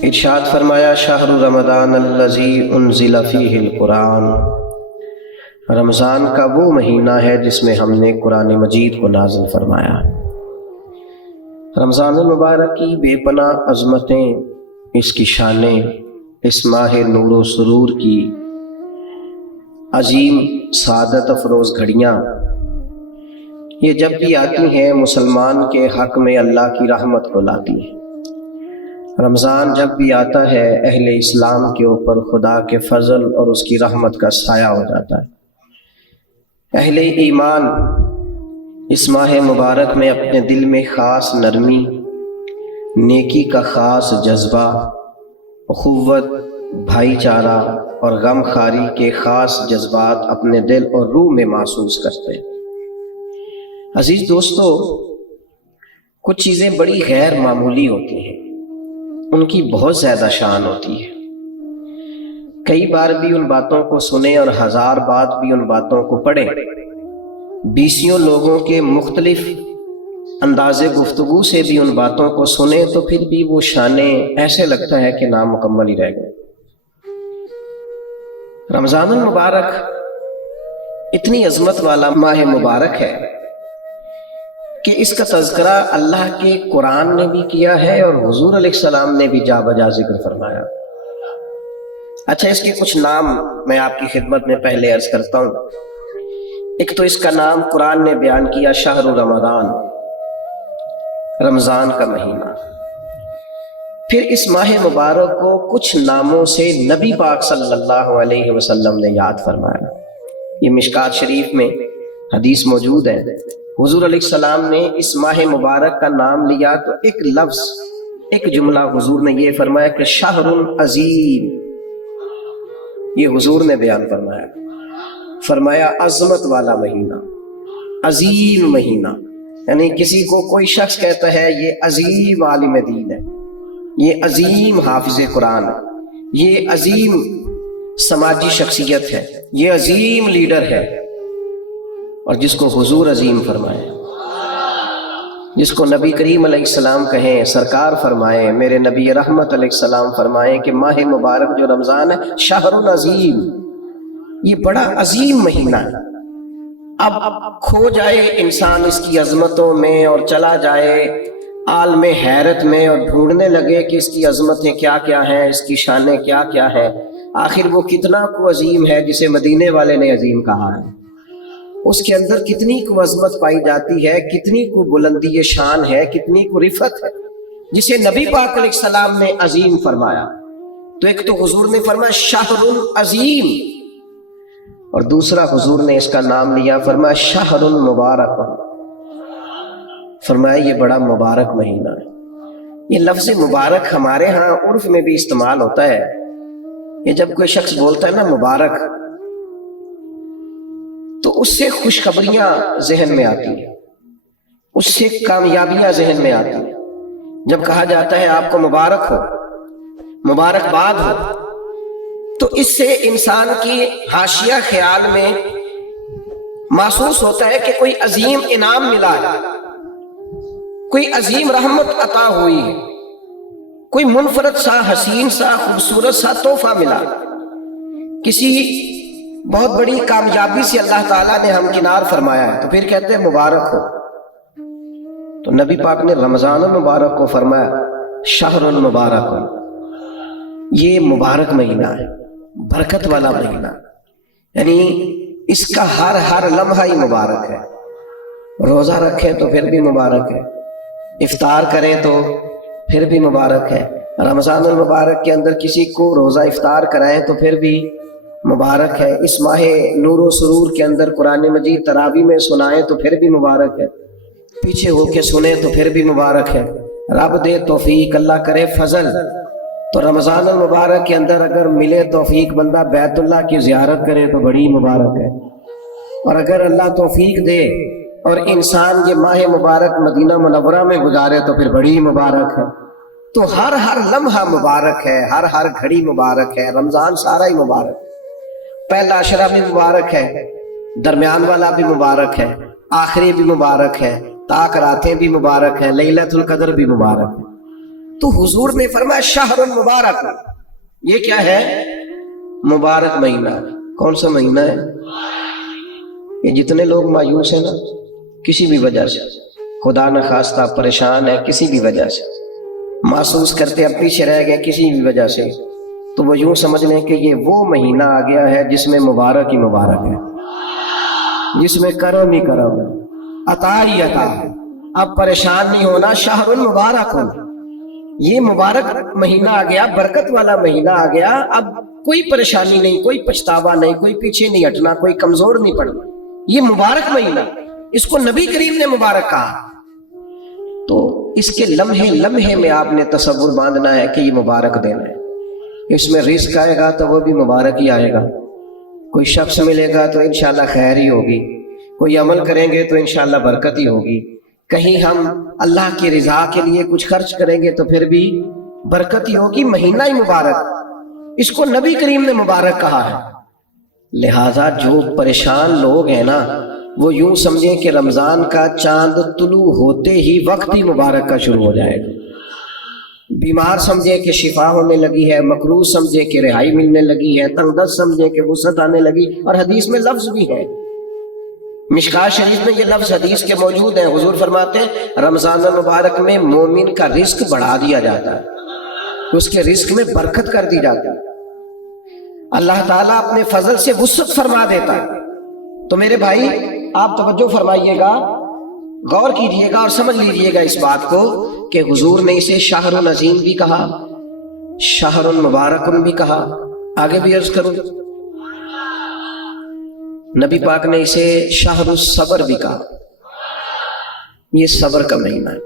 ارشاد فرمایا شہر رمضان الذی انزل فیہ القرآن، رمضان کا وہ مہینہ ہے جس میں ہم نے قرآن مجید کو نازل فرمایا۔ رمضان المبارک کی بے پناہ عظمتیں، اس کی شانیں، اس ماہ نور و سرور کی عظیم سعادت افروز گھڑیاں، یہ جب بھی آتی ہیں مسلمان کے حق میں اللہ کی رحمت کو لاتی ہیں۔ رمضان جب بھی آتا ہے اہل اسلام کے اوپر خدا کے فضل اور اس کی رحمت کا سایہ ہو جاتا ہے۔ اہل ایمان اس ماہ مبارک میں اپنے دل میں خاص نرمی، نیکی کا خاص جذبہ، اخوت، بھائی چارہ اور غم خواری کے خاص جذبات اپنے دل اور روح میں محسوس کرتے ہیں۔ عزیز دوستو، کچھ چیزیں بڑی غیر معمولی ہوتی ہیں، ان کی بہت زیادہ شان ہوتی ہے۔ کئی بار بھی ان باتوں کو سنیں اور ہزار بار بھی ان باتوں کو پڑھیں، بیسیوں لوگوں کے مختلف انداز گفتگو سے بھی ان باتوں کو سنیں تو پھر بھی وہ شانیں ایسے لگتا ہے کہ نامکمل ہی رہ گئے۔ رمضان المبارک اتنی عظمت والا ماہ مبارک ہے کہ اس کا تذکرہ اللہ کے قرآن نے بھی کیا ہے اور حضور علیہ السلام نے بھی جا بجا ذکر فرمایا۔ اچھا، اس کے کچھ نام میں آپ کی خدمت میں پہلے عرض کرتا ہوں۔ ایک تو اس کا نام قرآن نے بیان کیا شہر رمضان، رمضان کا مہینہ۔ پھر اس ماہ مبارک کو کچھ ناموں سے نبی پاک صلی اللہ علیہ وسلم نے یاد فرمایا۔ یہ مشکات شریف میں حدیث موجود ہے۔ حضور علیہ السلام نے اس ماہ مبارک کا نام لیا تو ایک لفظ، ایک جملہ حضور نے یہ فرمایا کہ شہر عظیم، یہ حضور نے بیان فرمایا۔ فرمایا عظمت والا مہینہ، عظیم مہینہ، یعنی کسی کو کوئی شخص کہتا ہے یہ عظیم عالم دین ہے، یہ عظیم حافظ قرآن ہے، یہ عظیم سماجی شخصیت ہے، یہ عظیم لیڈر ہے، اور جس کو حضور عظیم فرمائے، جس کو نبی کریم علیہ السلام کہیں، سرکار فرمائے، میرے نبی رحمت علیہ السلام فرمائے کہ ماہ مبارک جو رمضان ہے شہر عظیم، یہ بڑا عظیم مہینہ ہے۔ اب کھو جائے انسان اس کی عظمتوں میں اور چلا جائے عالم حیرت میں اور ڈھونڈنے لگے کہ اس کی عظمتیں کیا کیا ہیں، اس کی شانیں کیا کیا ہیں، آخر وہ کتنا کو عظیم ہے جسے مدینے والے نے عظیم کہا ہے، اس کے اندر کتنی کو عظمت پائی جاتی ہے، کتنی کو بلندی شان ہے، کتنی کو رفت ہے، جسے نبی پاک علیہ السلام نے عظیم فرمایا۔ تو ایک تو حضور نے فرمایا شہر عظیم، اور دوسرا حضور نے اس کا نام لیا، فرمایا شہر مبارک، فرمایا یہ بڑا مبارک مہینہ ہے۔ یہ لفظ مبارک ہمارے ہاں عرف میں بھی استعمال ہوتا ہے۔ یہ جب کوئی شخص بولتا ہے نا مبارک، تو اس سے خوشخبریاں ذہن میں آتی ہیں، اس سے کامیابیاں ذہن میں آتی ہیں۔ جب کہا جاتا ہے آپ کو مبارک ہو، مبارکباد ہو، تو اس سے انسان کی حاشیہ خیال میں محسوس ہوتا ہے کہ کوئی عظیم انعام ملا ہے، کوئی عظیم رحمت عطا ہوئی ہے، کوئی منفرد سا، حسین سا، خوبصورت سا تحفہ ملا، کسی بہت بڑی کامیابی سے اللہ تعالیٰ نے ہمکنار فرمایا ہے، تو پھر کہتے ہیں مبارک ہو۔ تو نبی پاک نے رمضان المبارک کو فرمایا شہر المبارک، یہ مبارک مہینہ ہے، برکت والا مہینہ، یعنی اس کا ہر لمحہ ہی مبارک ہے۔ روزہ رکھیں تو پھر بھی مبارک ہے، افطار کریں تو پھر بھی مبارک ہے، رمضان المبارک کے اندر کسی کو روزہ افطار کرائیں تو پھر بھی مبارک ہے، اس ماہ نور و سرور کے اندر قرآن مجید تراویح میں سنائیں تو پھر بھی مبارک ہے، پیچھے ہو کے سنیں تو پھر بھی مبارک ہے۔ رب دے توفیق، اللہ کرے فضل، تو رمضان المبارک کے اندر اگر ملے توفیق بندہ بیت اللہ کی زیارت کرے تو بڑی مبارک ہے، اور اگر اللہ توفیق دے اور انسان یہ ماہ مبارک مدینہ منورہ میں گزارے تو پھر بڑی مبارک ہے۔ تو ہر لمحہ مبارک ہے، ہر گھڑی مبارک ہے، رمضان سارا ہی مبارک ہے، پہلا عشرہ بھی مبارک ہے، درمیان والا بھی مبارک ہے، آخری بھی مبارک ہے، طاق راتیں بھی مبارک ہے، لیلۃ القدر بھی مبارک ہے۔ تو حضور نے فرمایا شہر المبارک، یہ کیا ہے؟ مبارک مہینہ۔ کون سا مہینہ ہے؟ یہ جتنے لوگ مایوس ہیں نا کسی بھی وجہ سے، خدا نہ خواستہ پریشان ہے کسی بھی وجہ سے، محسوس کرتے اب پیچھے رہ گئے کسی بھی وجہ سے، تو وہ یوں سمجھ لیں کہ یہ وہ مہینہ آ گیا ہے جس میں مبارک ہی مبارک ہے، جس میں کرم ہی کرم ہے، عطا ہی عطا ہے۔ اب پریشان نہیں ہونا، شہر المبارک ہو، یہ مبارک مہینہ آ گیا، برکت والا مہینہ آ گیا، اب کوئی پریشانی نہیں، کوئی پچھتاوا نہیں، کوئی پیچھے نہیں ہٹنا، کوئی کمزور نہیں پڑنا، یہ مبارک مہینہ، اس کو نبی کریم نے مبارک کہا۔ تو اس کے لمحے لمحے میں آپ نے تصور باندھنا ہے کہ یہ مبارک دن ہے، اس میں رزق آئے گا تو وہ بھی مبارک ہی آئے گا، کوئی شخص ملے گا تو انشاءاللہ خیر ہی ہوگی، کوئی عمل کریں گے تو انشاءاللہ برکت ہی ہوگی، کہیں ہم اللہ کی رضا کے لیے کچھ خرچ کریں گے تو پھر بھی برکت ہی ہوگی، مہینہ ہی مبارک، اس کو نبی کریم نے مبارک کہا ہے۔ لہٰذا جو پریشان لوگ ہیں نا وہ یوں سمجھیں کہ رمضان کا چاند طلوع ہوتے ہی وقت ہی مبارک کا شروع ہو جائے گا، بیمار سمجھے کہ شفا ہونے لگی ہے، مکروہ سمجھے کہ رہائی ملنے لگی ہے، تنگ دست سمجھے کہ وسعت آنے لگی، اور حدیث میں لفظ بھی ہے، مشکات شریف میں یہ لفظ حدیث کے موجود ہیں، حضور فرماتے ہیں رمضان المبارک میں مومن کا رزق بڑھا دیا جاتا ہے، اس کے رزق میں برکت کر دی جاتی ہے، اللہ تعالیٰ اپنے فضل سے وسعت فرما دیتا ہے۔ تو میرے بھائی آپ توجہ فرمائیے گا، غور کیجئے گا اور سمجھ لیجئے گا اس بات کو کہ حضور نے اسے شہر العظیم بھی کہا، شہر المبارک بھی کہا، آگے بھی عرض کروں نبی پاک نے اسے شہر الصبر بھی کہا، یہ صبر کا مہینہ ہے،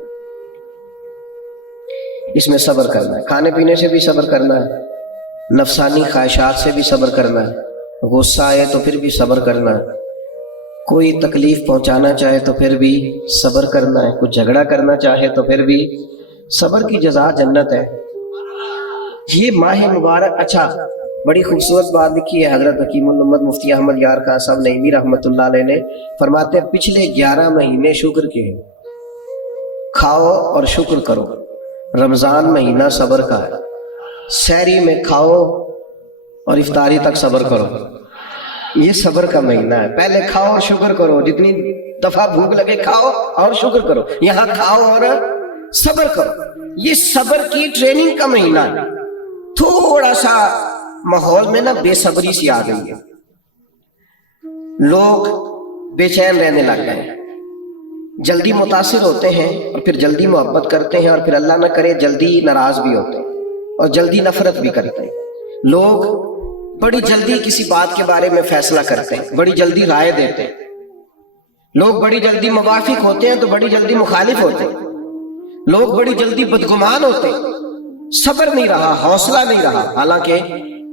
اس میں صبر کرنا ہے، کھانے پینے سے بھی صبر کرنا ہے، نفسانی خواہشات سے بھی صبر کرنا ہے، غصہ آئے تو پھر بھی صبر کرنا ہے، کوئی تکلیف پہنچانا چاہے تو پھر بھی صبر کرنا ہے، کچھ جھگڑا کرنا چاہے تو پھر بھی صبر کی جزا جنت ہے۔ یہ ماہ مبارک، اچھا بڑی خوبصورت بات لکھی ہے حضرت حکیم الامت مفتی احمد یار خان صاحب نعیمی رحمۃ اللہ علیہ نے، فرماتے ہیں پچھلے 11 مہینے شکر کے، کھاؤ اور شکر کرو، رمضان مہینہ صبر کا ہے، سحری میں کھاؤ اور افطاری تک صبر کرو، یہ صبر کا مہینہ ہے، پہلے کھاؤ اور شکر کرو، جتنی دفعہ بھوک لگے کھاؤ اور شکر کرو، یہاں کھاؤ اور صبر کرو، یہ صبر کی ٹریننگ کا مہینہ ہے۔ تھوڑا سا ماحول میں نا بے صبری سی آ گئی ہے، لوگ بے چین رہنے لگ گئے ہیں، جلدی متاثر ہوتے ہیں اور پھر جلدی محبت کرتے ہیں، اور پھر اللہ نہ کرے جلدی ناراض بھی ہوتے ہیں اور جلدی نفرت بھی کرتے ہیں، لوگ بڑی جلدی کسی بات کے بارے میں فیصلہ کرتے ہیں، بڑی جلدی رائے دیتے ہیں، لوگ بڑی جلدی موافق ہوتے ہیں تو بڑی جلدی مخالف ہوتے ہیں، لوگ بڑی جلدی بدگمان ہوتے ہیں، صبر نہیں رہا، حوصلہ نہیں رہا، حالانکہ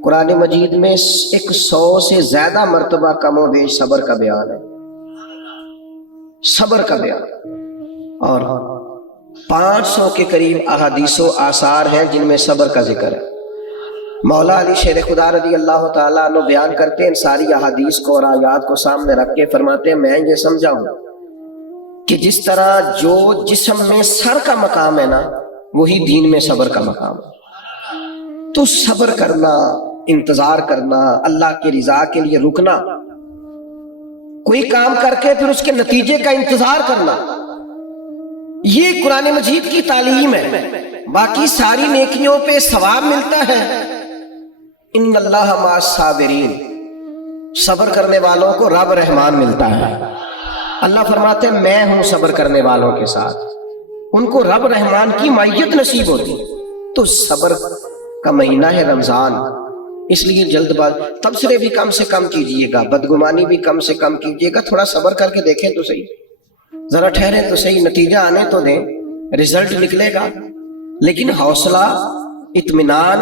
قرآن مجید میں 100 سے زیادہ مرتبہ کم و بیش صبر کا بیان ہے، صبر کا بیان، اور 500 کے قریب احادیث و آثار ہیں جن میں صبر کا ذکر ہے۔ مولا علی شیر خدا رضی اللہ تعالیٰ عنہ بیان کرتے ہیں ان ساری احادیث کو اور آیات کو سامنے رکھ کے، فرماتے ہیں میں یہ سمجھا ہوں کہ جس طرح جو جسم میں سر کا مقام ہے نا وہی دین میں صبر کا مقام ہے، تو صبر کرنا، انتظار کرنا، اللہ کی رضا کے لیے رکنا، کوئی کام کر کے پھر اس کے نتیجے کا انتظار کرنا، یہ قرآن مجید کی تعلیم ہے۔ باقی ساری نیکیوں پہ ثواب ملتا ہے، ان اللہ مع الصابرین، صبر کرنے والوں کو رب رحمان ملتا ہے، اللہ فرماتے ہیں میں ہوں صبر کرنے والوں کے ساتھ، ان کو رب رحمان کی معیت نصیب ہوتی۔ تو صبر کا مہینہ ہے رمضان، اس لیے جلد باز تبصرے بھی کم سے کم کیجئے گا، بدگمانی بھی کم سے کم کیجئے گا، تھوڑا صبر کر کے دیکھیں تو صحیح، ذرا ٹھہریں تو صحیح، نتیجہ آنے تو دیں، رزلٹ نکلے گا، لیکن حوصلہ، اطمینان،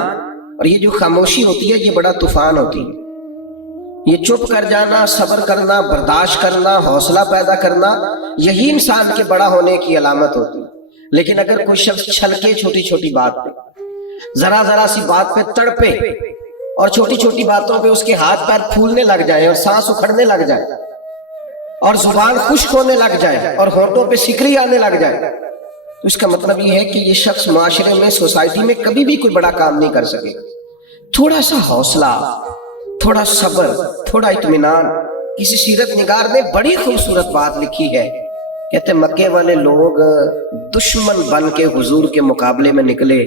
اور یہ جو خاموشی ہوتی ہے یہ بڑا طوفان ہوتی ہے، یہ چپ کر جانا، صبر کرنا، برداشت کرنا، حوصلہ پیدا کرنا، یہی انسان کے بڑا ہونے کی علامت ہوتی ہے۔ لیکن اگر کوئی شخص چھلکے چھوٹی چھوٹی بات پہ، ذرا ذرا سی بات پہ تڑپے اور چھوٹی چھوٹی باتوں پہ اس کے ہاتھ پیر پھولنے لگ جائے اور سانس اکھڑنے لگ جائے اور زبان خشک ہونے لگ جائے اور ہونٹوں پہ سکری آنے لگ جائے، تو اس کا مطلب یہ ہے کہ یہ شخص معاشرے میں، سوسائٹی میں کبھی بھی کوئی بڑا کام نہیں کر سکے۔ تھوڑا سا حوصلہ، تھوڑا صبر، تھوڑا اطمینان۔ کسی سیرت نگار نے بڑی خوبصورت بات لکھی ہے، کہتے مکے والے لوگ دشمن بن کے حضور کے مقابلے میں نکلے،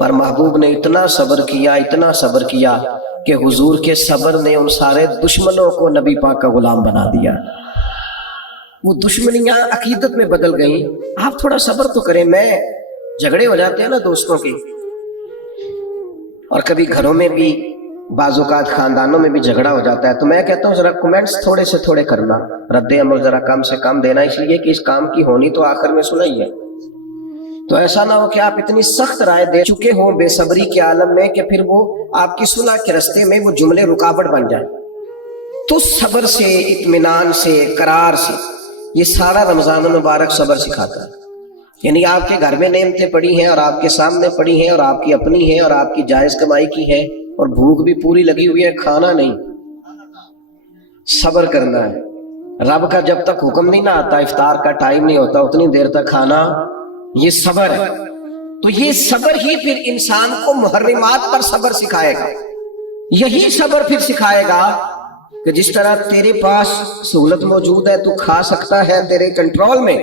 پر محبوب نے اتنا صبر کیا، اتنا صبر کیا کہ حضور کے صبر نے ان سارے دشمنوں کو نبی پاک کا غلام بنا دیا۔ وہ دشمنیاں عقیدت میں بدل گئیں۔ آپ تھوڑا صبر تو کریں۔ میں جھگڑے ہو جاتے ہیں نا دوستوں کے، اور کبھی گھروں میں بھی، بعض اوقات خاندانوں میں بھی جھگڑا ہو جاتا ہے، تو میں کہتا ہوں ذرا کمنٹس تھوڑے سے تھوڑے کرنا، رد عمل ذرا کم سے کم دینا، اس لیے کہ اس کام کی ہونی تو آخر میں سنا ہی ہے۔ تو ایسا نہ ہو کہ آپ اتنی سخت رائے دے چکے ہوں بے صبری کے عالم میں کہ پھر وہ آپ کی صلح کے راستے میں وہ جملے رکاوٹ بن جائیں۔ تو صبر سے، اطمینان سے، قرار سے، یہ سارا رمضان المبارک صبر سکھاتا ہے۔ یعنی آپ کے گھر میں نعمتیں پڑی ہیں اور آپ کے سامنے پڑی ہیں اور آپ کی اپنی ہیں اور آپ کی جائز کمائی کی ہے، اور بھوک بھی پوری لگی ہوئی ہے، کھانا نہیں، صبر کرنا ہے۔ رب کا جب تک حکم نہیں نہ آتا، افطار کا ٹائم نہیں ہوتا، اتنی دیر تک کھانا، یہ صبر ہے۔ تو یہ صبر ہی پھر انسان کو محرمات پر صبر سکھائے گا۔ یہی صبر پھر سکھائے گا کہ جس طرح تیرے پاس سہولت موجود ہے، تو کھا سکتا ہے، تیرے کنٹرول میں،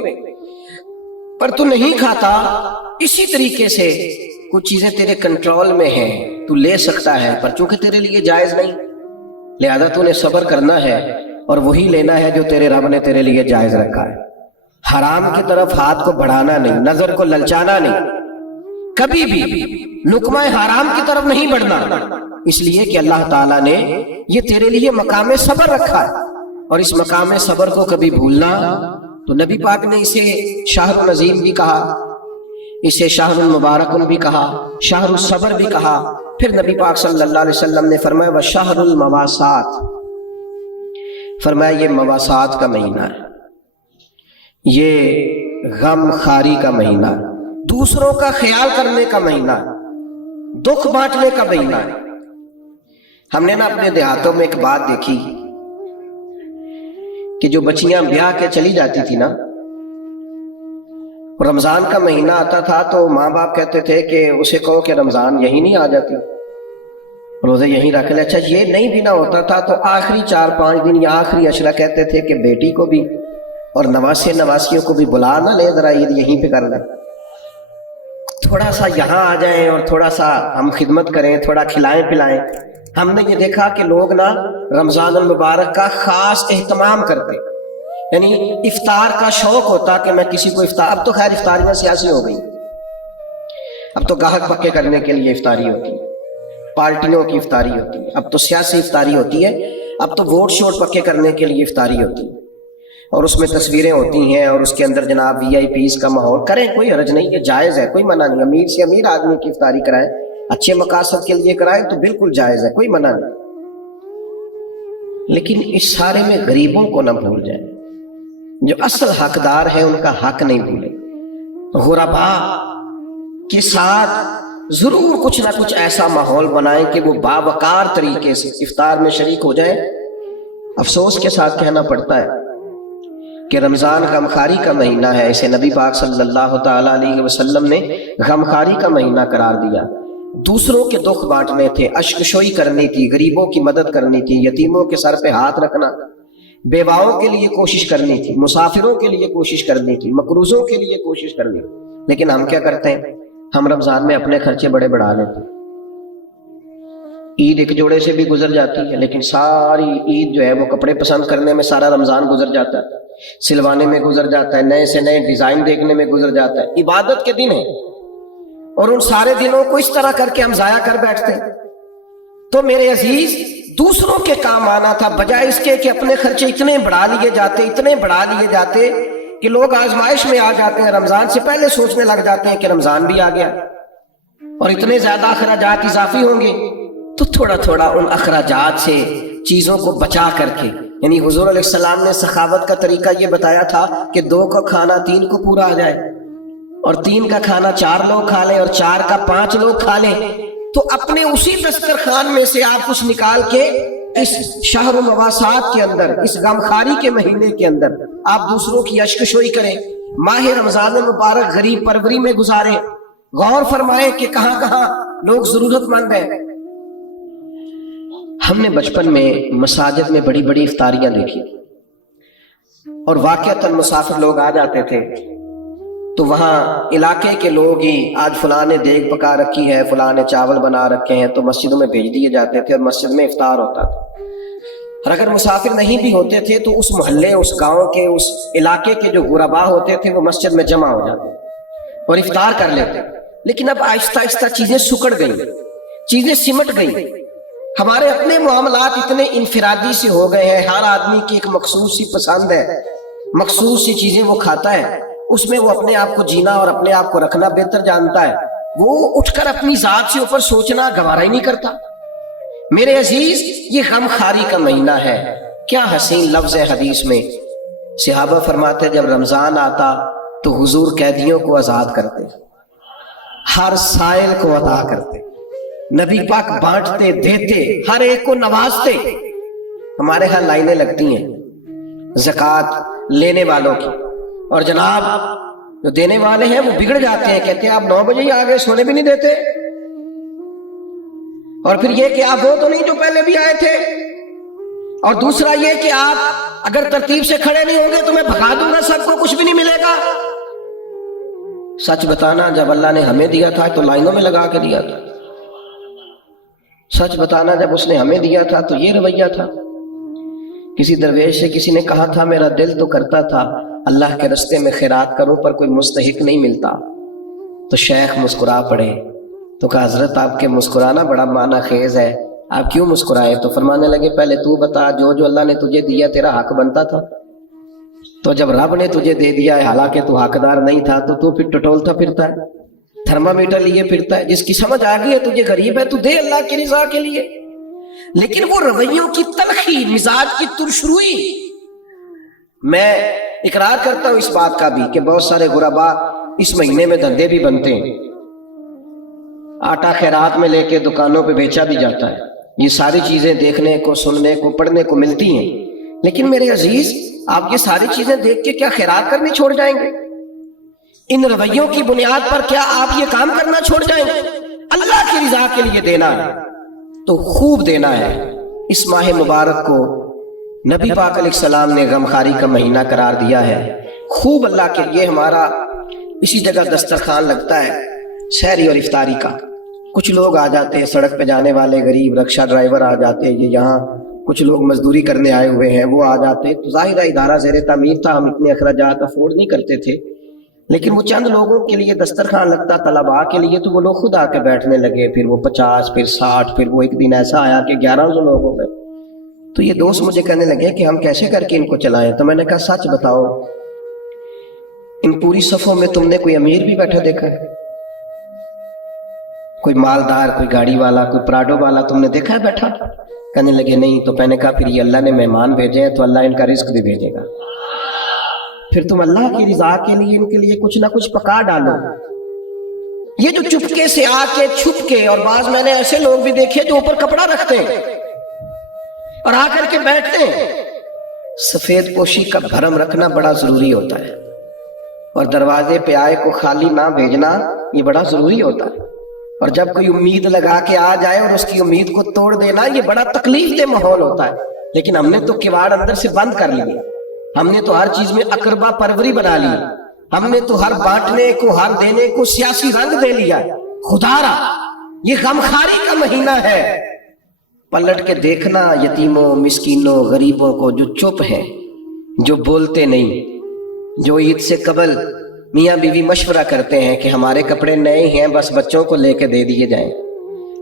پر تو نہیں کھاتا، اسی طریقے سے کچھ چیزیں تیرے کنٹرول میں ہیں، تو لے سکتا ہے، پر چونکہ تیرے لیے جائز نہیں، لہذا تو نے صبر کرنا ہے اور وہی لینا ہے جو تیرے رب نے تیرے لیے جائز رکھا ہے۔ حرام کی طرف ہاتھ کو بڑھانا نہیں، نظر کو للچانا نہیں، کبھی بھی لقمہ حرام کی طرف نہیں بڑھنا، اس لیے کہ اللہ تعالیٰ نے یہ تیرے لیے مقام صبر رکھا ہے، اور اس مقام صبر کو کبھی بھولنا، تو نبی پاک نے اسے شہر العظیم بھی کہا، اسے شہر المبارک بھی کہا، شہر الصبر بھی کہا۔ پھر نبی پاک صلی اللہ علیہ وسلم نے فرمایا وشہر المواسات، فرمایا یہ مواسات کا مہینہ ہے، یہ غم خاری کا مہینہ، دوسروں کا خیال کرنے کا مہینہ، دکھ بانٹنے کا مہینہ ہے۔ ہم نے نا اپنے دیہاتوں میں ایک بات دیکھی کہ جو بچیاں بیاہ کے چلی جاتی تھی نا، رمضان کا مہینہ آتا تھا تو ماں باپ کہتے تھے کہ اسے کہو کہ رمضان یہی نہیں آ جاتی، روزے یہیں رکھ لے۔ اچھا یہ نہیں بھی نہ ہوتا تھا تو آخری 4-5 دن یا آخری عشرہ کہتے تھے کہ بیٹی کو بھی اور نواسے نواسیوں کو بھی بلا نہ لے، ذرا عید یہیں پہ کر لیں، تھوڑا سا یہاں آ جائیں اور تھوڑا سا ہم خدمت کریں، تھوڑا کھلائیں پلائیں۔ ہم نے یہ دیکھا کہ لوگ نا رمضان المبارک کا خاص اہتمام کرتے، یعنی افطار کا شوق ہوتا کہ میں کسی کو افطار، اب تو خیر افطاریاں سیاسی ہو گئی، اب تو گاہک پکے کرنے کے لیے افطاری ہوتی ہے، پارٹیوں کی افطاری ہوتی ہے، اب تو سیاسی افطاری ہوتی ہے، اب تو ووٹ شوٹ پکے کرنے کے لیے افطاری ہوتی ہے، اور اس میں تصویریں ہوتی ہیں اور اس کے اندر جناب VIP کا ماحول، کریں کوئی حرج نہیں، یہ جائز ہے، کوئی منع نہیں، امیر سے امیر آدمی کی افطاری کرائیں، اچھے مقاصد کے لیے کرائیں تو بالکل جائز ہے، کوئی منع نہیں، لیکن اس سارے میں غریبوں کو نہ بھول جائیں، جو اصل حقدار ہیں ان کا حق نہیں بھولیں۔ غربا کے ساتھ ضرور کچھ نہ کچھ ایسا ماحول بنائیں کہ وہ باوقار طریقے سے افطار میں شریک ہو جائیں۔ افسوس کے ساتھ کہنا پڑتا ہے کہ رمضان غمخواری کا مہینہ ہے، اسے نبی پاک صلی اللہ تعالیٰ علیہ وسلم نے غمخواری کا مہینہ قرار دیا۔ دوسروں کے دکھ بانٹنے تھے، اشکشوئی کرنی تھی، غریبوں کی مدد کرنی تھی، یتیموں کے سر پہ ہاتھ رکھنا، بیواؤں کے لیے کوشش کرنی تھی، مسافروں کے لیے کوشش کرنی تھی، مقروضوں کے لیے کوشش کرنی تھی۔ لیکن ہم کیا کرتے ہیں؟ ہم رمضان میں اپنے خرچے بڑے بڑھا لیتے ہیں، عید ایک جوڑے سے بھی گزر جاتی ہے، لیکن ساری عید جو ہے وہ کپڑے پسند کرنے میں سارا رمضان گزر جاتا ہے، سلوانے میں گزر جاتا ہے، نئے سے نئے ڈیزائن دیکھنے میں گزر جاتا ہے۔ عبادت کے دن ہیں اور ان سارے دنوں کو اس طرح کر کے ہم ضائع کر بیٹھتے ہیں۔ تو میرے عزیز، دوسروں کے کام آنا تھا، بجائے اس کے کہ اپنے خرچے اتنے بڑھا لیے جاتے، اتنے بڑھا لیے جاتے کہ لوگ آزمائش میں آ جاتے ہیں، رمضان سے پہلے سوچنے لگ جاتے ہیں کہ رمضان بھی آ گیا اور اتنے زیادہ اخراجات اضافی ہوں گے۔ تو تھوڑا تھوڑا ان اخراجات سے چیزوں کو بچا کر کے، یعنی حضور علیہ السلام نے سخاوت کا طریقہ یہ بتایا تھا کہ 2 کا کھانا 3 کو پورا آ جائے، اور 3 کا کھانا 4 لوگ کھا لیں، اور 4 کا 5 لوگ کھا لیں۔ تو اپنے اسی دسترخوان میں سے آپ کچھ نکال کے اس شہر مواسات کے اندر، اس غمخاری کے مہینے کے اندر آپ دوسروں کی اشکشوئی کریں، ماہ رمضان مبارک غریب پروری میں گزاریں، غور فرمائیں کہ کہاں کہاں لوگ ضرورت مند ہیں۔ ہم نے بچپن میں مساجد میں بڑی بڑی افطاریاں دیکھی اور واقعتاً مسافر لوگ آ جاتے تھے تو وہاں علاقے کے لوگ ہی آج فلاں نے دیگ پکا رکھی ہے، فلاں نے چاول بنا رکھے ہیں، تو مسجدوں میں بھیج دیے جاتے تھے اور مسجد میں افطار ہوتا تھا۔ اور اگر مسافر نہیں بھی ہوتے تھے تو اس محلے، اس گاؤں کے، اس علاقے کے جو غربا ہوتے تھے وہ مسجد میں جمع ہو جاتے اور افطار کر لیتے۔ لیکن اب آہستہ آہستہ چیزیں سکڑ گئیں، چیزیں سمٹ گئیں، ہمارے اپنے معاملات اتنے انفرادی سے ہو گئے ہیں، ہر آدمی کی ایک مخصوص سی پسند ہے، مخصوص سی چیزیں وہ کھاتا ہے، اس میں وہ اپنے آپ کو جینا اور اپنے آپ کو رکھنا بہتر جانتا ہے، وہ اٹھ کر اپنی ذات سے اوپر سوچنا گوارا ہی نہیں کرتا۔ میرے عزیز، یہ غمخاری کا مہینہ ہے، کیا حسین لفظ ہے حدیث میں۔ صحابہ فرماتے جب رمضان آتا تو حضور قیدیوں کو آزاد کرتے، ہر سائل کو عطا کرتے، نبی پاک بانٹتے، دیتے، ہر ایک کو نوازتے۔ ہمارے ہاں لائنیں لگتی ہیں زکوٰۃ لینے والوں کی، اور جناب جو دینے والے ہیں وہ بگڑ جاتے ہیں، کہتے ہیں آپ 9 بجے ہی آ گئے، سونے بھی نہیں دیتے۔ اور پھر یہ کہ آپ وہ تو نہیں جو پہلے بھی آئے تھے، اور دوسرا یہ کہ آپ اگر ترتیب سے کھڑے نہیں ہوں گے تو میں بھگا دوں گا، سب کو کچھ بھی نہیں ملے گا۔ سچ بتانا، جب اللہ نے ہمیں دیا تھا تو لائنوں میں لگا کے دیا تھا۔ سچ بتانا، جب اس نے ہمیں دیا تھا تو یہ رویہ تھا۔ کسی درویش سے کسی نے کہا تھا میرا دل تو کرتا تھا اللہ کے رستے میں خیرات کروں پر کوئی مستحق نہیں ملتا، تو شیخ مسکرا پڑے، تو کہا حضرت آپ کے مسکرانا بڑا معنی خیز ہے، آپ کیوں مسکرائے؟ تو فرمانے لگے پہلے تو بتا، جو اللہ نے تجھے دیا تیرا حق بنتا تھا، تو جب رب نے تجھے دے دیا ہے حالانکہ تو حقدار نہیں تھا تو پھر ٹٹولتا پھرتا ہے، تھرمامیٹر لیے پھرتا ہے۔ جس کی سمجھ آ گئی ہے تجھے غریب ہے تو دے اللہ کی رضا کے لیے۔ لیکن وہ رویوں کی تلخی، مزاج کی ترشروئی، میں اقرار کرتا ہوں اس بات کا بھی کہ بہت سارے غربا اس مہینے میں دھندے بھی بنتے ہیں، آٹا خیرات میں لے کے دکانوں پہ بیچا بھی جاتا ہے، یہ ساری چیزیں دیکھنے کو، سننے کو، پڑھنے کو ملتی ہیں۔ لیکن میرے عزیز، آپ یہ ساری چیزیں دیکھ کے کیا خیرات کرنے چھوڑ جائیں گے؟ ان رویوں کی بنیاد پر کیا آپ یہ کام کرنا چھوڑ جائیں گے؟ اللہ کی رضا کے لیے دینا ہے تو خوب دینا ہے۔ اس ماہ مبارک کو نبی پاک علیہ السلام نے غمخاری کا مہینہ قرار دیا ہے، خوب اللہ کے لیے۔ ہمارا اسی جگہ دسترخوان لگتا ہے سحری اور افطاری کا، کچھ لوگ آ جاتے ہیں، سڑک پہ جانے والے غریب رکشہ ڈرائیور آ جاتے ہیں، یہاں کچھ لوگ مزدوری کرنے آئے ہوئے ہیں وہ آ جاتے، تو ظاہر ہے ادارہ زیر تعمیر تھا، ہم اتنے اخراجات افورڈ نہیں کرتے تھے، لیکن وہ چند لوگوں کے لیے دسترخوان لگتا طلباء کے لیے، تو وہ لوگ خود آ کے بیٹھنے لگے، پھر وہ 50، پھر 60، پھر وہ ایک دن ایسا آیا کہ 1100 لوگ ہو گئے۔ تو یہ دوست مجھے کہنے لگے کہ ہم کیسے کر کے ان کو چلائیں؟ تو میں نے کہا سچ بتاؤ، ان پوری صفوں میں تم نے کوئی امیر بھی بیٹھا دیکھا ہے؟ کوئی مالدار، کوئی گاڑی والا، کوئی پراڈو والا تم نے دیکھا ہے بیٹھا؟ کہنے لگے نہیں۔ تو میں نے کہا پھر یہ اللہ نے مہمان بھیجے ہیں تو اللہ ان کا رزق بھی بھیجے گا، پھر تم اللہ کی رضا کے لیے ان کے لیے کچھ نہ کچھ پکا ڈالو۔ یہ جو چپکے سے آ کے چھپ کے، اور بعض میں نے ایسے لوگ بھی دیکھے جو اوپر کپڑا رکھتے ہیں اور آ کر کے بیٹھتے ہیں، سفید پوشی کا بھرم رکھنا بڑا ضروری ہوتا ہے، اور دروازے پہ آئے کو خالی نہ بھیجنا یہ بڑا ضروری ہوتا ہے، اور جب کوئی امید لگا کے آ جائے اور اس کی امید کو توڑ دینا یہ بڑا تکلیف دہ ماحول ہوتا ہے۔ لیکن ہم نے تو کواڑ اندر سے بند کر لیے، ہم نے تو ہر چیز میں اقربا پروری بنا لی، ہم نے تو ہر بانٹنے کو، ہر دینے کو سیاسی رنگ دے لیا۔ خدا را یہ غمخاری کا مہینہ ہے، پلٹ کے دیکھنا یتیموں، مسکینوں، غریبوں کو جو چپ ہیں، جو بولتے نہیں، جو عید سے قبل میاں بیوی مشورہ کرتے ہیں کہ ہمارے کپڑے نئے ہیں بس بچوں کو لے کے دے دیے جائیں،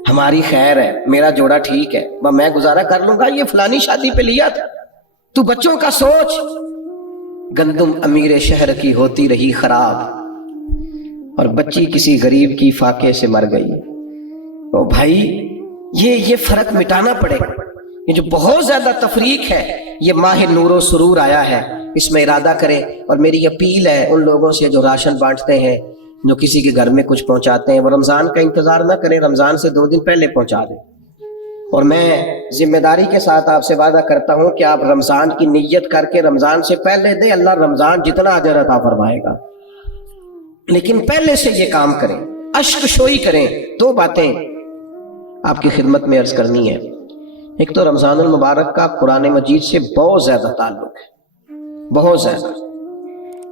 ہماری خیر ہے، میرا جوڑا ٹھیک ہے، میں گزارا کر لوں گا، یہ فلانی شادی پہ لیا تھا، تو بچوں کا سوچ۔ گندم امیر شہر کی ہوتی رہی خراب، اور بچی کسی غریب کی فاقے سے مر گئی۔ او بھائی، یہ فرق مٹانا پڑے گا۔ یہ جو بہت زیادہ تفریق ہے، یہ ماہ نور و سرور آیا ہے، اس میں ارادہ کریں۔ اور میری اپیل ہے ان لوگوں سے جو راشن بانٹتے ہیں، جو کسی کے گھر میں کچھ پہنچاتے ہیں، وہ رمضان کا انتظار نہ کریں، رمضان سے 2 دن پہلے پہنچا دیں۔ اور میں ذمہ داری کے ساتھ آپ سے وعدہ کرتا ہوں کہ آپ رمضان کی نیت کر کے رمضان سے پہلے دیں، اللہ رمضان جتنا اجر عطا فرمائے گا، لیکن پہلے سے یہ کام کریں، اشک شوئی کریں۔ دو باتیں آپ کی خدمت میں عرض کرنی ہے۔ ایک تو رمضان المبارک کا قرآن مجید سے بہت زیادہ تعلق ہے، بہت زیادہ،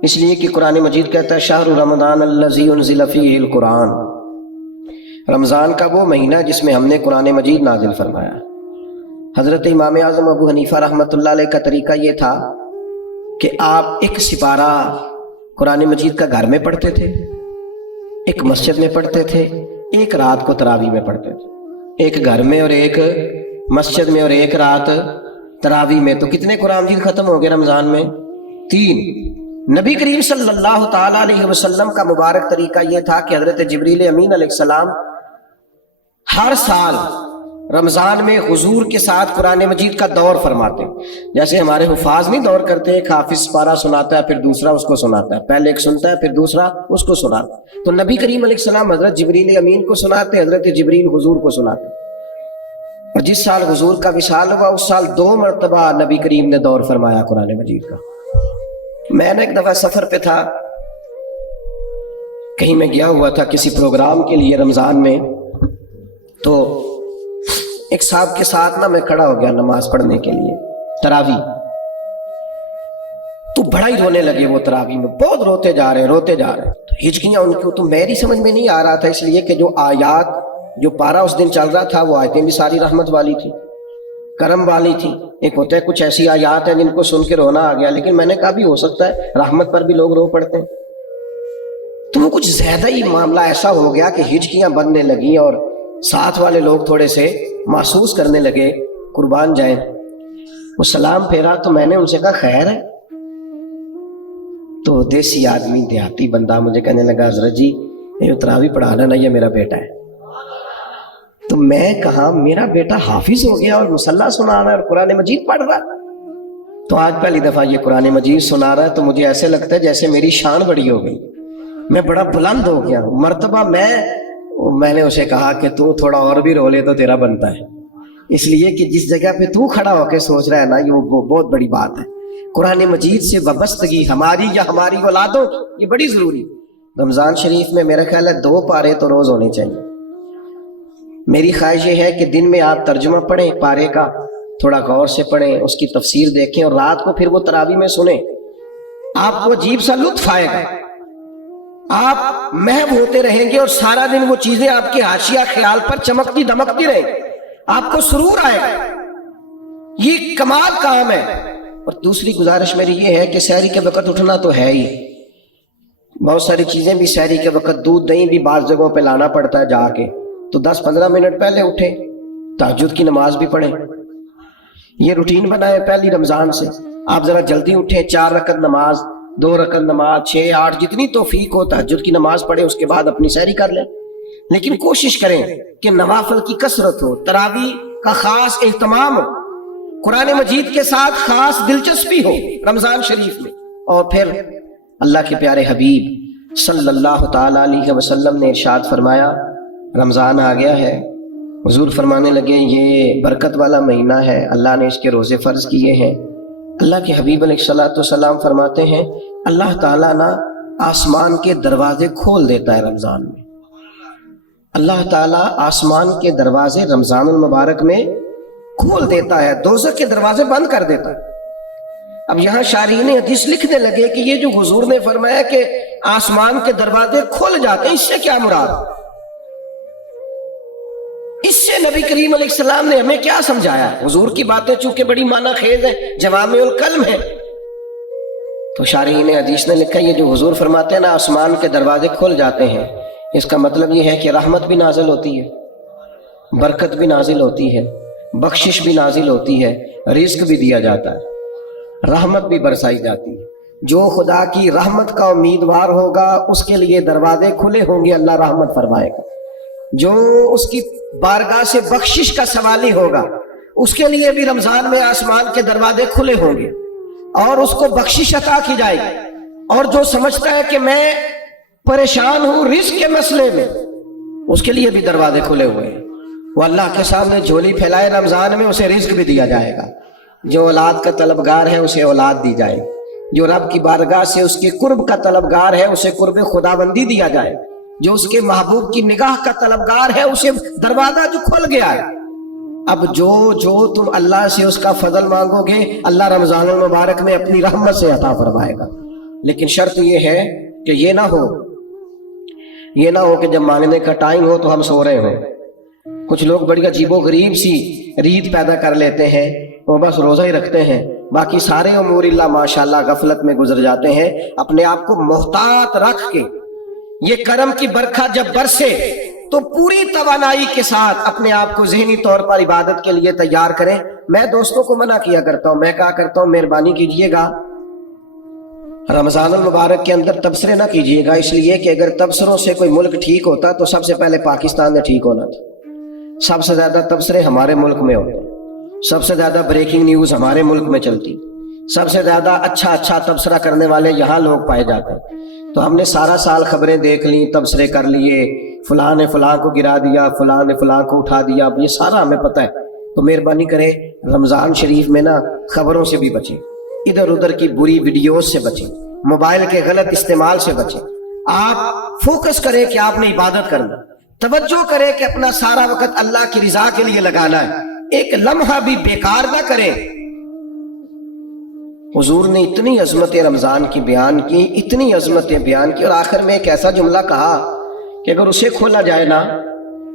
اس لیے کہ قرآن مجید کہتا ہے شہر رمضان الذی انزل فیہ القرآن، رمضان کا وہ مہینہ جس میں ہم نے قرآن مجید نازل فرمایا۔ حضرت امام اعظم ابو حنیفہ رحمۃ اللہ علیہ کا طریقہ یہ تھا کہ آپ ایک سپارہ قرآن مجید کا گھر میں پڑھتے تھے، ایک مسجد میں پڑھتے تھے، ایک رات کو تراویح میں پڑھتے تھے، ایک گھر میں اور ایک مسجد میں اور ایک رات تراویح میں۔ تو کتنے قرآن مجید ختم ہو گئے رمضان میں؟ 3۔ نبی کریم صلی اللہ تعالیٰ علیہ وسلم کا مبارک طریقہ یہ تھا کہ حضرت جبریل امین علیہ السلام ہر سال رمضان میں حضور کے ساتھ قرآن مجید کا دور فرماتے ہیں۔ جیسے ہمارے حفاظ نہیں دور کرتے، ایک حافظ پارہ سناتا ہے پھر دوسرا اس کو سناتا ہے، پہلے ایک سنتا ہے پھر دوسرا اس کو سناتا ہے، تو نبی کریم علیہ السلام حضرت جبریل امین کو سناتے، حضرت جبریل حضور کو سناتے۔ اور جس سال حضور کا وصال ہوا اس سال 2 مرتبہ نبی کریم نے دور فرمایا قرآن مجید کا۔ میں نے ایک دفعہ سفر پہ تھا، کہیں میں گیا ہوا تھا کسی پروگرام کے لیے رمضان میں، تو ایک صاحب کے ساتھ میں کھڑا ہو گیا نماز پڑھنے کے لیے تراویح، تو بڑا ہی رونے لگے وہ تراویح میں، بہت روتے جا رہے تو ہچکیاں ان کو، تو میری سمجھ میں نہیں آ رہا تھا، اس لیے کہ جو آیات جو پارا اس دن چل رہا تھا وہ آیتیں بھی ساری رحمت والی تھی، کرم والی تھی۔ ایک ہوتا ہے کچھ ایسی آیات ہیں جن کو سن کے رونا آ گیا، لیکن میں نے کہا بھی ہو سکتا ہے رحمت پر بھی لوگ رو پڑتے ہیں، تو وہ کچھ زیادہ ہی معاملہ ایسا ہو گیا کہ ہچکیاں بننے لگیں اور ساتھ والے لوگ تھوڑے سے محسوس کرنے لگے قربان جائیں۔ وہ سلام پھیرا تو میں نے ان سے کہا خیر ہے؟ تو دیسی آدمی دیہاتی بندہ مجھے کہنے لگا حضرت جی یہ تراویح پڑھانا نا یہ میرا بیٹا ہے۔ تو میں کہا میرا بیٹا حافظ ہو گیا اور مصلی سنا رہا ہے اور قرآن مجید پڑھ رہا ہے؟ تو آج پہلی دفعہ یہ قرآن مجید سنا رہا ہے تو مجھے ایسے لگتا ہے جیسے میری شان بڑی ہو گئی، میں بڑا بلند ہو گیا ہوں۔ مرتبہ میں نے اسے کہا کہ تو تھوڑا اور بھی رو لے تو تیرا بنتا ہے، اس لیے کہ جس جگہ پہ تو کھڑا ہو کے سوچ رہا ہے نا یہ وہ بہت بڑی بات ہے۔ قرآن مجید سے وابستگی ہماری یا ہماری اولادوں کی یہ بڑی ضروری۔ رمضان شریف میں میرا خیال ہے 2 پارے تو روز ہونے چاہیے۔ میری خواہش یہ ہے کہ دن میں آپ ترجمہ پڑھیں پارے کا، تھوڑا غور سے پڑھیں، اس کی تفسیر دیکھیں، اور رات کو پھر وہ تراویح میں سنیں، آپ کو عجیب سا لطف آئے گا، آپ محو ہوتے رہیں گے اور سارا دن وہ چیزیں آپ کے حاشیہ خیال پر چمکتی دمکتی رہیں گی، آپ کو سرور آئے گا، یہ کمال کام ہے۔ اور دوسری گزارش میری یہ ہے کہ سحری کے وقت اٹھنا تو ہے ہی، بہت ساری چیزیں بھی سحری کے وقت، دودھ دہی بھی بعض جگہوں پہ لانا پڑتا ہے جا کے، تو 10-15 منٹ پہلے اٹھیں، تہجد کی نماز بھی پڑھیں، یہ روٹین بنائے پہلی رمضان سے۔ آپ ذرا جلدی اٹھیں، 4 رکعت نماز، 2 رکعت نماز، 6 8 جتنی توفیق ہو تہجد کی نماز پڑھیں، اس کے بعد اپنی سحری کر لیں، لیکن کوشش کریں کہ نوافل کی کثرت ہو، تراویح کا خاص اہتمام ہو، قرآن مجید کے ساتھ خاص دلچسپی ہو رمضان شریف میں۔ اور پھر اللہ کے پیارے حبیب صلی اللہ تعالی علیہ وسلم نے ارشاد فرمایا رمضان آ گیا ہے، حضور فرمانے لگے یہ برکت والا مہینہ ہے، اللہ نے اس کے روزے فرض کیے ہیں۔ اللہ کے حبیب علیہ الصلوۃ والسلام فرماتے ہیں اللہ تعالیٰ نا آسمان کے دروازے کھول دیتا ہے رمضان میں، اللہ تعالیٰ آسمان کے دروازے رمضان المبارک میں کھول دیتا ہے، دوزخ کے دروازے بند کر دیتا ہے۔ اب یہاں شارحین حدیث لکھنے لگے کہ یہ جو حضور نے فرمایا کہ آسمان کے دروازے کھل جاتے ہیں، اس سے کیا مراد؟ اس سے نبی کریم علیہ السلام نے ہمیں کیا سمجھایا؟ حضور کی باتیں چونکہ بڑی معنی خیز ہیں، جوامع الکلم ہیں، تو شارحین حدیث نے لکھا یہ جو حضور فرماتے ہیں نا آسمان کے دروازے کھل جاتے ہیں، اس کا مطلب یہ ہے کہ رحمت بھی نازل ہوتی ہے، برکت بھی نازل ہوتی ہے، بخشش بھی نازل ہوتی ہے، رزق بھی دیا جاتا ہے، رحمت بھی برسائی جاتی ہے۔ جو خدا کی رحمت کا امیدوار ہوگا اس کے لیے دروازے کھلے ہوں گے، اللہ رحمت فرمائے گا۔ جو اس کی بارگاہ سے بخشش کا سوالی ہوگا اس کے لیے بھی رمضان میں آسمان کے دروازے کھلے ہوں گے اور اس کو بخشش عطا کی جائے گی۔ اور جو سمجھتا ہے کہ میں پریشان ہوں رزق کے مسئلے میں، اس کے لیے بھی دروازے کھلے ہوئے ہیں۔ وہ اللہ کے سامنے جھولی پھیلائے رمضان میں، اسے رزق بھی دیا جائے گا۔ جو اولاد کا طلبگار ہے اسے اولاد دی جائے، جو رب کی بارگاہ سے اس کے قرب کا طلبگار ہے اسے قرب خداوندی دیا جائے، جو اس کے محبوب کی نگاہ کا طلبگار ہے اسے دروازہ جو کھل گیا ہے۔ اب جو تم اللہ سے اس کا فضل مانگو گے، اللہ رمضان المبارک میں اپنی رحمت سے عطا فرمائے گا۔ لیکن شرط یہ ہے کہ یہ نہ ہو کہ جب مانگنے کا ٹائم ہو تو ہم سو رہے ہوں۔ کچھ لوگ بڑی عجیب و غریب سی ریت پیدا کر لیتے ہیں، وہ بس روزہ ہی رکھتے ہیں، باقی سارے امور اللہ ماشاءاللہ غفلت میں گزر جاتے ہیں۔ اپنے آپ کو محتاط رکھ کے یہ کرم کی برکھا جب برسے تو پوری توانائی کے ساتھ اپنے آپ کو ذہنی طور پر عبادت کے لیے تیار کریں۔ میں دوستوں کو منع کیا کرتا ہوں، میں کہا کرتا ہوں مہربانی کیجئے گا رمضان المبارک کے اندر تبصرے نہ کیجئے گا، اس لیے کہ اگر تبصروں سے کوئی ملک ٹھیک ہوتا تو سب سے پہلے پاکستان میں ٹھیک ہونا تھا۔ سب سے زیادہ تبصرے ہمارے ملک میں ہوتے، سب سے زیادہ بریکنگ نیوز ہمارے ملک میں چلتی، سب سے زیادہ اچھا تبصرہ کرنے والے یہاں لوگ پائے جاتے ہیں۔ تو ہم نے سارا سال خبریں دیکھ لیں، تبصرے کر لیے، فلاں نے فلاں کو گرا دیا، فلاں نے فلاں کو اٹھا دیا، اب یہ سارا ہمیں پتہ ہے۔ تو مہربانی کریں رمضان شریف میں نا خبروں سے بھی بچیں، ادھر ادھر کی بری ویڈیوز سے بچیں، موبائل کے غلط استعمال سے بچیں۔ آپ فوکس کریں کہ آپ نے عبادت کرنا، توجہ کریں کہ اپنا سارا وقت اللہ کی رضا کے لیے لگانا ہے، ایک لمحہ بھی بیکار نہ کریں۔ حضور نے اتنی عظمتیں رمضان کی بیان کی، اتنی عظمتیں بیان کی، اور آخر میں ایک ایسا جملہ کہا کہ اگر اسے کھولا جائے نا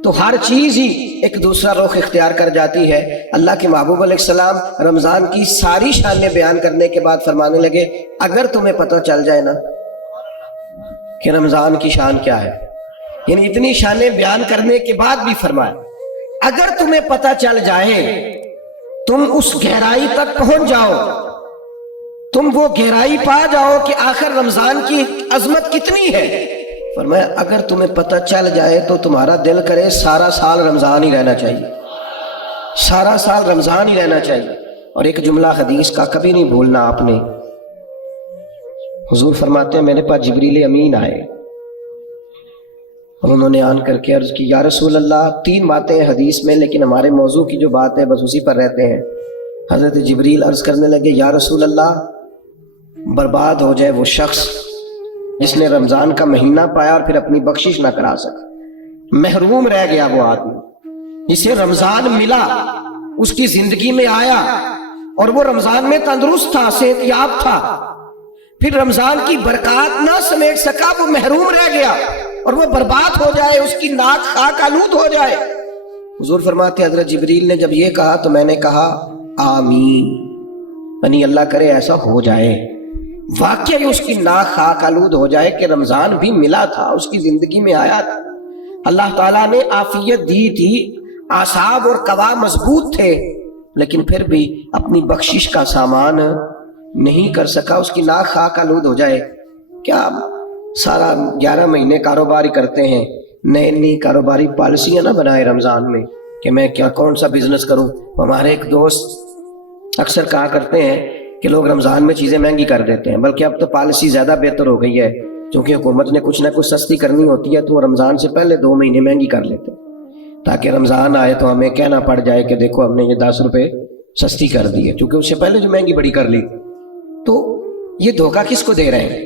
تو ہر چیز ہی ایک دوسرا رخ اختیار کر جاتی ہے۔ اللہ کے محبوب علیہ السلام رمضان کی ساری شانیں بیان کرنے کے بعد فرمانے لگے اگر تمہیں پتہ چل جائے نا کہ رمضان کی شان کیا ہے، یعنی اتنی شانیں بیان کرنے کے بعد بھی فرمایا اگر تمہیں پتہ چل جائے تم اس گہرائی تک پہنچ جاؤ، تم وہ گہرائی پا جاؤ کہ آخر رمضان کی عظمت کتنی ہے۔ فرمایا اگر تمہیں پتہ چل جائے تو تمہارا دل کرے سارا سال رمضان ہی رہنا چاہیے، سارا سال رمضان ہی رہنا چاہیے۔ اور ایک جملہ حدیث کا کبھی نہیں بھولنا آپ نے، حضور فرماتے ہیں میرے پاس جبریل امین آئے اور انہوں نے آن کر کے عرض کی یا رسول اللہ، 3 باتیں حدیث میں لیکن ہمارے موضوع کی جو بات ہے بس اسی پر رہتے ہیں۔ حضرت جبریل عرض کرنے لگے یا رسول اللہ، برباد ہو جائے وہ شخص جس نے رمضان کا مہینہ پایا اور پھر اپنی بخشش نہ کرا سکا، محروم رہ گیا وہ آدمی جسے رمضان ملا، اس کی زندگی میں آیا اور وہ رمضان میں تندرست تھا، صحت یاب تھا، پھر رمضان کی برکات نہ سمیٹ سکا، وہ محروم رہ گیا اور وہ برباد ہو جائے، اس کی ناک خاک آلود ہو جائے۔ حضور فرماتے حضرت جبریل نے جب یہ کہا تو میں نے کہا آمین، یعنی اللہ کرے ایسا ہو جائے، واقعی اس کی ناک خاک آلود ہو جائے کہ رمضان بھی ملا تھا، اس کی زندگی میں آیا تھا، اللہ تعالیٰ نے عافیت دی تھی، اعصاب اور قوا مضبوط تھے، لیکن پھر بھی اپنی بخشش کا سامان نہیں کر سکا، اس کی ناک خاک آلود ہو جائے۔ کیا سارا 11 مہینے کاروباری کرتے ہیں، نئی کاروباری پالیسیاں نہ بنائے رمضان میں کہ میں کیا کون سا بزنس کروں۔ ہمارے ایک دوست اکثر کہا کرتے ہیں کہ لوگ رمضان میں چیزیں مہنگی کر دیتے ہیں، بلکہ اب تو پالیسی زیادہ بہتر ہو گئی ہے، چونکہ حکومت نے کچھ نہ کچھ سستی کرنی ہوتی ہے تو وہ رمضان سے پہلے 2 مہینے مہنگی کر لیتے ہیں تاکہ رمضان آئے تو ہمیں کہنا پڑ جائے کہ دیکھو ہم نے یہ 10 روپے سستی کر دی ہے، چونکہ اس سے پہلے جو مہنگی بڑی کر لی۔ تو یہ دھوکہ کس کو دے رہے ہیں،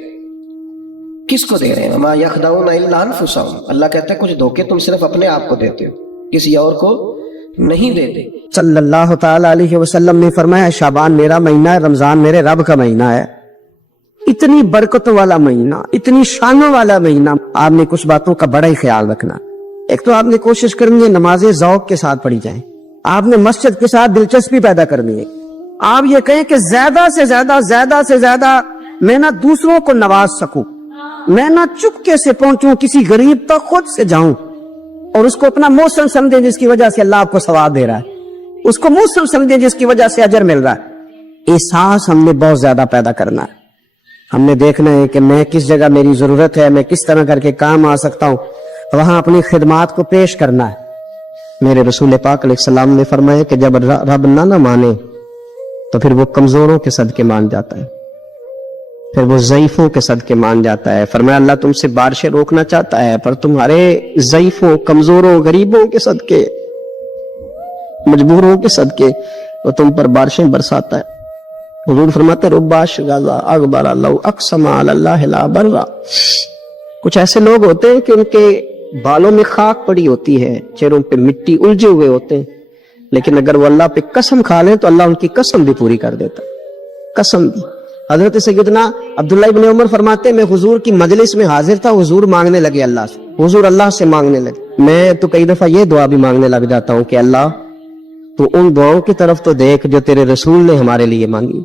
کس کو دے رہے ہیں؟ وما یخدعون الا انفسهم، اللہ کہتا ہے کچھ دھوکے تم صرف اپنے آپ کو دیتے ہو، کسی اور کو نہیں دیتے۔ صلی اللہ تعالیٰ علیہ وسلم نے فرمایا شعبان میرا مہینہ ہے، رمضان میرے رب کا مہینہ ہے، اتنی برکتوں والا مہینہ، اتنی شانوں والا مہینہ۔ آپ نے کچھ باتوں کا بڑا ہی خیال رکھنا۔ ایک تو آپ نے کوشش کرنی ہے نمازیں ذوق کے ساتھ پڑھی جائیں، آپ نے مسجد کے ساتھ دلچسپی پیدا کرنی ہے، آپ یہ کہیں کہ زیادہ سے زیادہ میں نہ دوسروں کو نواز سکوں، میں نہ چپکے سے پہنچوں کسی غریب تک، خود سے جاؤں اور اس کو اپنا موسم سمجھیں جس کی وجہ سے اللہ آپ کو ثواب دے رہا ہے، اس کو موسم سمجھیں جس کی وجہ سے اجر مل رہا ہے۔ احساس ہم نے بہت زیادہ پیدا کرنا ہے، ہم نے دیکھنا ہے کہ میں کس جگہ میری ضرورت ہے، میں کس طرح کر کے کام آ سکتا ہوں، وہاں اپنی خدمات کو پیش کرنا ہے۔ میرے رسول پاک علیہ السلام نے فرمایا کہ جب رب نہ مانے تو پھر وہ کمزوروں کے صدقے مان جاتا ہے، پھر وہ ضعیفوں کے صدقے مان جاتا ہے۔ فرمایا اللہ تم سے بارشیں روکنا چاہتا ہے پر تمہارے ضعیفوں، کمزوروں، غریبوں کے صدقے مجبوروں کے صدقے وہ تم پر بارشیں برساتا ہے. حضور فرماتے ہیں ربا شغازا اغبر لو اقسم علی اللہ لا برا. کچھ ایسے لوگ ہوتے ہیں کہ ان کے بالوں میں خاک پڑی ہوتی ہے, چہروں پہ مٹی الجھے ہوئے ہوتے ہیں, لیکن اگر وہ اللہ پہ قسم کھا لیں تو اللہ ان کی قسم بھی پوری کر دیتا ہے, قسم بھی. حضرت سیدنا عبداللہ ابن عمر فرماتے ہیں میں حضور کی مجلس میں حاضر تھا, حضور مانگنے لگے اللہ سے, حضور اللہ سے مانگنے لگے. میں تو کئی دفعہ یہ دعا بھی مانگنے لگ جاتا ہوں کہ اللہ تو ان دعاؤں کی طرف تو دیکھ جو تیرے رسول نے ہمارے لیے مانگی.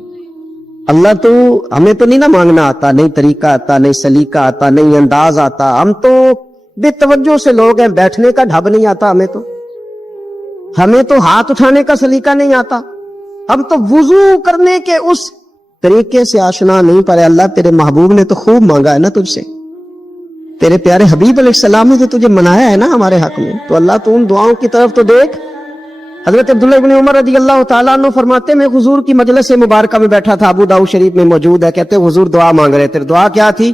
اللہ تو ہمیں تو نہیں نہ مانگنا آتا, نہیں طریقہ آتا, نہیں سلیقہ آتا, نہیں انداز آتا. ہم تو بے توجہ سے لوگ ہیں, بیٹھنے کا ڈھب نہیں آتا ہمیں تو ہاتھ اٹھانے کا سلیقہ نہیں آتا, ہم تو وضو کرنے کے اس طریقے سے آشنا نہیں. پر اللہ تیرے محبوب نے تو خوب مانگا ہے نا تجھ سے, تیرے پیارے حبیب علیہ السلام نے تو تجھے منایا ہے نا ہمارے حق میں, تو اللہ تو ان دعاؤں کی طرف تو دیکھ. حضرت عبداللہ ابن عمر رضی اللہ تعالیٰ عنہ فرماتے میں حضور کی مجلس مبارکہ میں بیٹھا تھا, ابو داؤد شریف میں موجود ہے. کہتے حضور دعا مانگ رہے تھے. دعا کیا تھی؟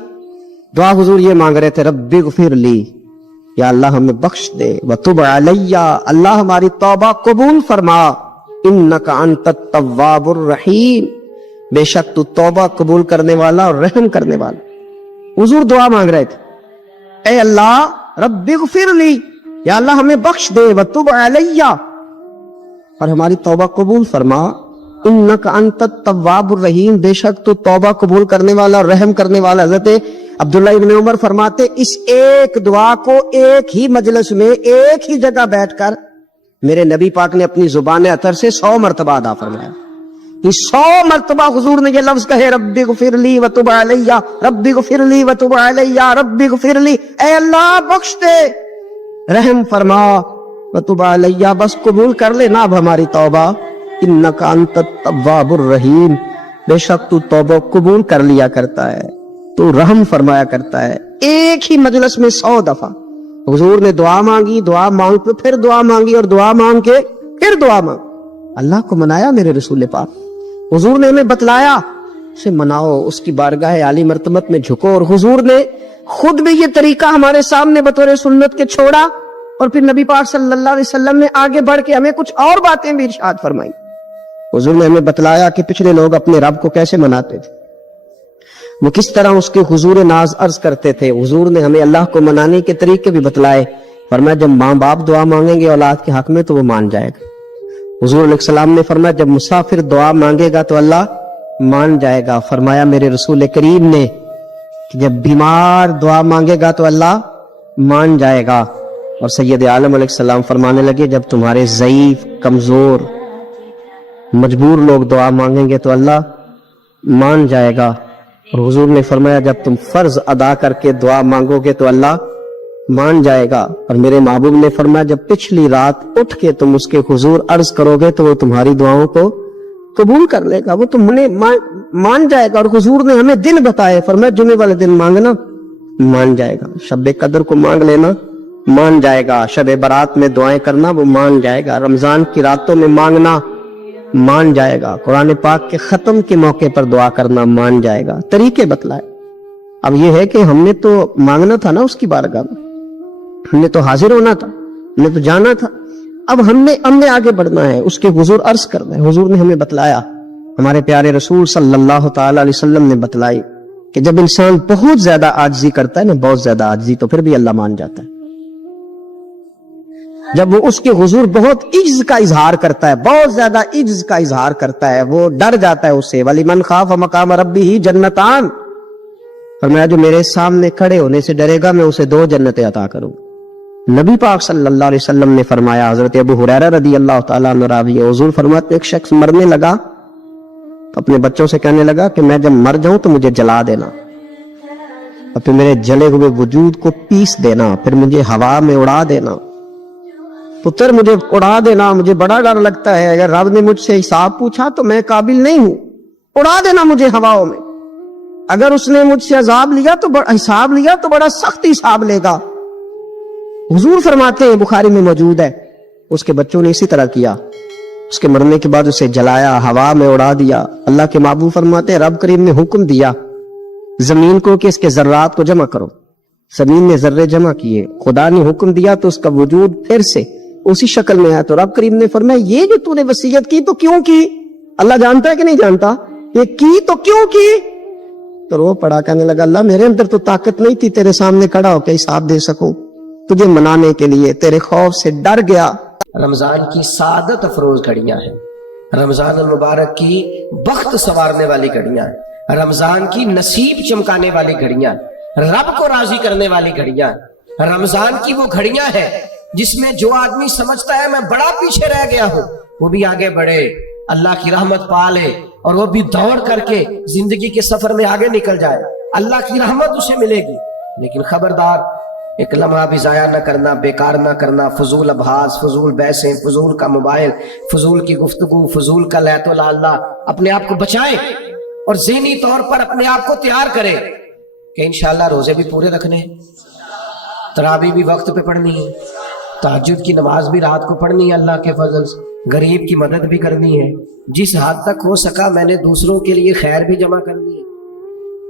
دعا حضور یہ مانگ رہے تھے رب اغفر لی, یا اللہ ہمیں بخش دے, وتب علی, اللہ ہماری توبہ قبول فرما, انک انت التواب الرحیم, بے شک تو توبہ قبول کرنے والا اور رحم کرنے والا. حضور دعا مانگ رہے تھے اے اللہ رب اغفر لی, یا اللہ ہمیں بخش دے, وتب علی, اور ہماری توبہ قبول فرما, انک انت التواب الرحیم, بے شک تو توبہ قبول کرنے والا اور رحم کرنے والا. حضرت عبداللہ ابن عمر فرماتے اس ایک دعا کو ایک ہی مجلس میں ایک ہی جگہ بیٹھ کر میرے نبی پاک نے اپنی زبان اطہر سے 100 مرتبہ ادا فرمایا. 100 مرتبہ حضور نے یہ لفظ کہے رب اغفر لی وتب علی, رب اغفر لی وتب علی, رب اغفر لی, اے اللہ بخش دے, رحم فرما, وتب علی, بس قبول کر لے نا اب ہماری توبہ, انک انت التواب الرحیم, بے شک تو توبہ قبول کر لیا کرتا ہے, تو رحم فرمایا کرتا ہے. ایک ہی مجلس میں 100 دفعہ حضور نے دعا مانگی, دعا مانگ کے پھر دعا مانگی, اور دعا مانگ کے پھر دعا مانگ. اللہ کو منایا میرے رسول پاک, حضور نے ہمیں بتلایا اسے مناؤ, اس کی بارگاہ عالی مرتبت میں جھکو. اور حضور نے خود بھی یہ طریقہ ہمارے سامنے بطور سنت کے چھوڑا, اور پھر نبی پاک صلی اللہ علیہ وسلم نے آگے بڑھ کے ہمیں کچھ اور باتیں بھی ارشاد فرمائی. حضور نے ہمیں بتلایا کہ پچھلے لوگ اپنے رب کو کیسے مناتے تھے, وہ کس طرح اس کے حضور ناز عرض کرتے تھے. حضور نے ہمیں اللہ کو منانے کے طریقے بھی بتلائے. فرمایا جب ماں باپ دعا مانگیں گے اولاد کے حق میں تو وہ مان جائے گا. حضور علیہ السلام نے فرمایا جب مسافر دعا مانگے گا تو اللہ مان جائے گا. فرمایا میرے رسول کریم نے کہ جب بیمار دعا مانگے گا تو اللہ مان جائے گا. اور سید عالم علیہ السلام فرمانے لگے جب تمہارے ضعیف, کمزور, مجبور لوگ دعا مانگیں گے تو اللہ مان جائے گا. اور حضور نے فرمایا جب تم فرض ادا کر کے دعا مانگو گے تو اللہ مان جائے گا. اور میرے محبوب نے فرمایا جب پچھلی رات اٹھ کے تم اس کے حضور عرض کرو گے تو وہ تمہاری دعاؤں کو قبول کر لے گا, وہ تم نے مان جائے گا. اور حضور نے ہمیں دن بتائے, فرمایا جمعے والے دن مانگنا مان جائے گا, شب قدر کو مانگ لینا مان جائے گا, شب برات میں دعائیں کرنا وہ مان جائے گا, رمضان کی راتوں میں مانگنا مان جائے گا, قرآن پاک کے ختم کے موقع پر دعا کرنا مان جائے گا. طریقے بتلائے. اب یہ ہے کہ ہم نے تو مانگنا تھا نا اس کی بارگاہ میں, ہم نے تو حاضر ہونا تھا, ہم نے تو جانا تھا. اب ہم نے آگے بڑھنا ہے, اس کے حضور عرض کرنا ہے. حضور نے ہمیں بتلایا, ہمارے پیارے رسول صلی اللہ تعالی علیہ وسلم نے بتلائی کہ جب انسان بہت زیادہ عاجزی کرتا ہے نا, بہت زیادہ عاجزی, تو پھر بھی اللہ مان جاتا ہے. جب وہ اس کے حضور بہت عجز کا اظہار کرتا ہے, بہت زیادہ عجز کا اظہار کرتا ہے, وہ ڈر جاتا ہے اسے. وَلِمَنْ خَافَ مَقَامَ رَبِّهِ جَنَّتَانِ, فرمایا جو میرے سامنے کھڑے ہونے سے ڈرے گا میں اسے 2 جنتیں عطا کروں. نبی پاک صلی اللہ علیہ وسلم نے فرمایا, حضرت ابو ہریرہ رضی اللہ تعالیٰ عنہ راوی ہے, حضور فرماتے ایک شخص مرنے لگا تو اپنے بچوں سے کہنے لگا کہ میں جب مر جاؤں تو مجھے جلا دینا, اور پھر میرے جلے ہوئے وجود کو پیس دینا, پھر مجھے ہوا میں اڑا دینا. پتر مجھے اڑا دینا, مجھے بڑا ڈر لگتا ہے, اگر رب نے مجھ سے حساب پوچھا تو میں قابل نہیں ہوں, اڑا دینا مجھے ہواؤں میں. اگر اس نے مجھ سے عذاب لیا تو حساب لیا تو بڑا سخت حساب لے گا. حضور فرماتے ہیں, بخاری میں موجود ہے, اس کے بچوں نے اسی طرح کیا. اس کے مرنے کے بعد اسے جلایا, ہوا میں اڑا دیا. اللہ کے محبوب فرماتے ہیں رب کریم نے حکم دیا زمین کو کہ اس کے ذرات کو جمع کرو. زمین نے ذرے جمع کیے, خدا نے حکم دیا تو اس کا وجود پھر سے اسی شکل میں ہے. تو رب کریم نے فرمایا یہ جو تو نے وصیت کی تو کیوں کی؟ اللہ جانتا ہے کہ نہیں جانتا؟ یہ کی تو کیوں کی؟ تو رو پڑا کہنے لگا اللہ میرے اندر تو طاقت نہیں تھی تیرے سامنے کھڑا ہو کے حساب دے سکوں تجھے منانے کے لیے، تیرے خوف سے ڈر گیا. رمضان کی سعادت افروز گھڑیاں ہیں، رمضان المبارک کی بخت سنوارنے والی گھڑیاں ہیں، رمضان کی نصیب چمکانے والی گھڑیاں ہیں، رب کو راضی کرنے والی گھڑیاں ہیں. رمضان کی وہ گھڑیاں ہیں جس میں جو آدمی سمجھتا ہے میں بڑا پیچھے رہ گیا ہوں وہ بھی آگے بڑھے، اللہ کی رحمت پا لے اور وہ بھی دوڑ کر کے زندگی کے سفر میں آگے نکل جائے، اللہ کی رحمت اسے ملے گی. لیکن خبردار ایک لمحہ بھی ضائع نہ کرنا، بیکار نہ کرنا، فضول ابحاث، فضول بحثیں، فضول کا موبائل، فضول کی گفتگو، فضول کا لیت و لالا. اپنے آپ کو بچائیں اور ذہنی طور پر اپنے آپ کو تیار کریں کہ انشاءاللہ روزے بھی پورے رکھنے ہیں، تراویح بھی وقت پہ پڑھنی ہے، تہجد کی نماز بھی رات کو پڑھنی ہے اللہ کے فضل سے، غریب کی مدد بھی کرنی ہے، جس حد تک ہو سکا میں نے دوسروں کے لیے خیر بھی جمع کرنی ہے.